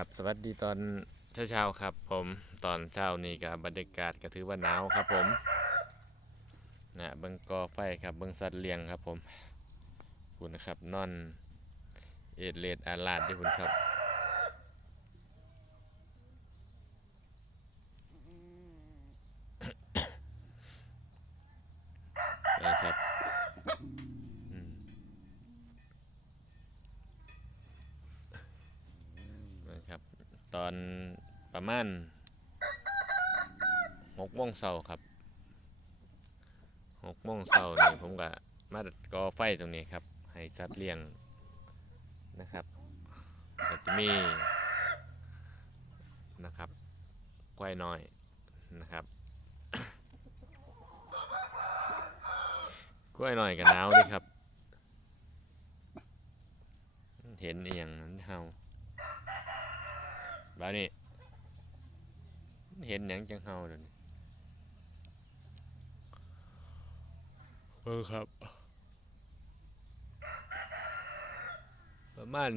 ครับสวัสดีตอนเช้าๆครับ ผมตอนเช้านี้กับบรรยากาศก็ถือว่าหนาวครับผมนะเบิ้งกอไฟครับเบิ้งสัตว์เลี้ยงครับผมคุณนะครับนอนเอ็ดเลดอาลาดที่คุณครับอืม นะครับ ตอนประมาณหกโมงเช้าครับหกโมงเช้านี่ผมก็มาก่อไฟตรงนี้ครับ ให้สัตว์เลี้ยงนะครับก็จะมีนะครับกล้วยน้อยนะครับกล้วยน้อยกับหนาวด้วยครับ เห็นอหย่างนั้นเฮา บ้านี่เห็นหยังจังเฮาเดี๋ยวนี้เออครับ ประมาณ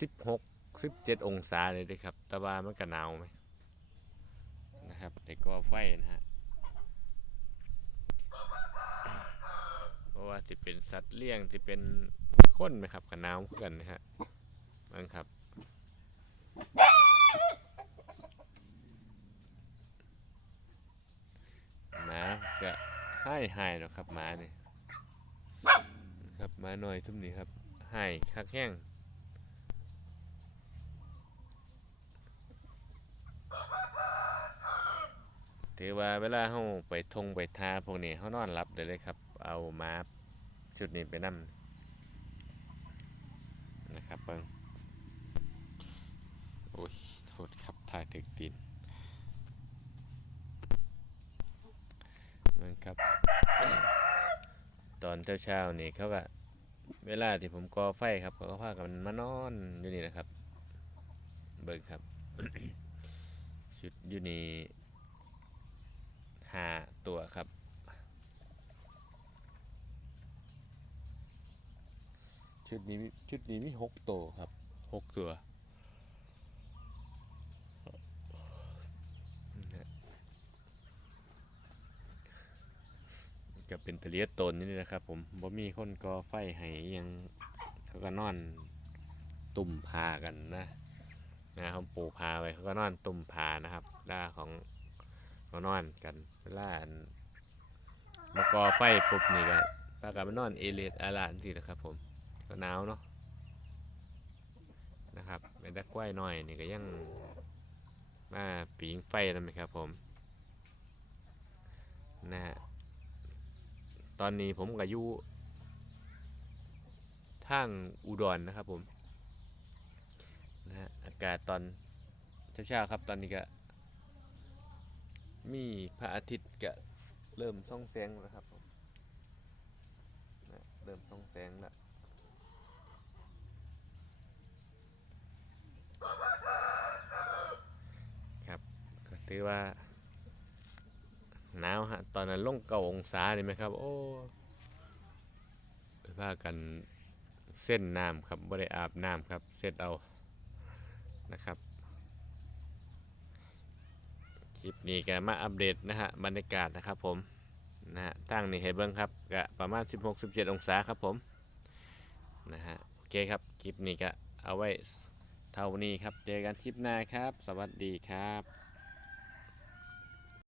สิบหกสิบเจ็ดองศาเลยเด้อครับแต่ว่ามันก็หนาวไหมนะครับ แต่ก็ไฟนะฮะเพราะว่าสิเป็นสัตว์เลี้ยงที่เป็นคนไหมครับกับหนาวคือกันนะฮะมันครับ หมาก็ ให้หายหรอกครับหมาเนี่ยครับหมาหน่อยทุ่มนี้ครับให้คักแห้งถือว่าเวลาเขาไปทงไปทาพวกนี้เขานอนหลับได้เลยครับ เอาหมาชุดนี้ไปนั่นะครับเบิ้งโอ้ยโทษครับทายถึกตีน ครับ ตอนเช้าๆนี่เขาก็เวลาที่ผมก่อไฟครับเขาก็พากันมานอนอยู่นี่นะครับ เบิ่งครับชุดอยู่นี่ห้าตัวครับชุดนี้ชุดนี้มีหกตัวครับหกตัวนะ ก็เป็นตะเลียตนนี่นะครับ ผมบ่มีคนก่อไฟให้ยังเขาก็นอนตุ่มพากันนะนะเขาปูพาไว้เขาก็นอนตุ่มพานะครับล่าของเขานอนกันเวลามาก่อไฟปุ๊บนี่ก็ปากันมานอนเอเลดอาลานสินะครับ ผมก็หนาวเนาะนะครับเป็นตะกล้วยน้อยนี่ก็ยังมาปีงไฟนั่นไหมครับผมนะฮะ ตอนนี้ผมกับยู่ทางอุดรนะครับผมนะฮะอากาศตอนเช้าๆครับตอนนี้ก็ มีพระอาทิตย์ก็เริ่มส่องแสงแล้วครับผมนะเริ่มส่องแสงแล้วครับก็ถือว่า หนาวฮะ ตอนนั้นลงเก้าองศาเลยไหมครับ โอ้ไปพากันเส้นน้ำครับไม่ได้อาบน้ำครับ เสร็จเอานะครับ คลิปนี้ก็มาอัปเดตนะฮะบรรยากาศนะครับผมนะฮะตั้งนี่ให้เบิ้งครับก็ประมาณ 16-17 องศาครับผมนะฮะโอเคครับ คลิปนี้ก็เอาไว้เท่านี้ครับ เจอกันคลิปหน้าครับ สวัสดีครับ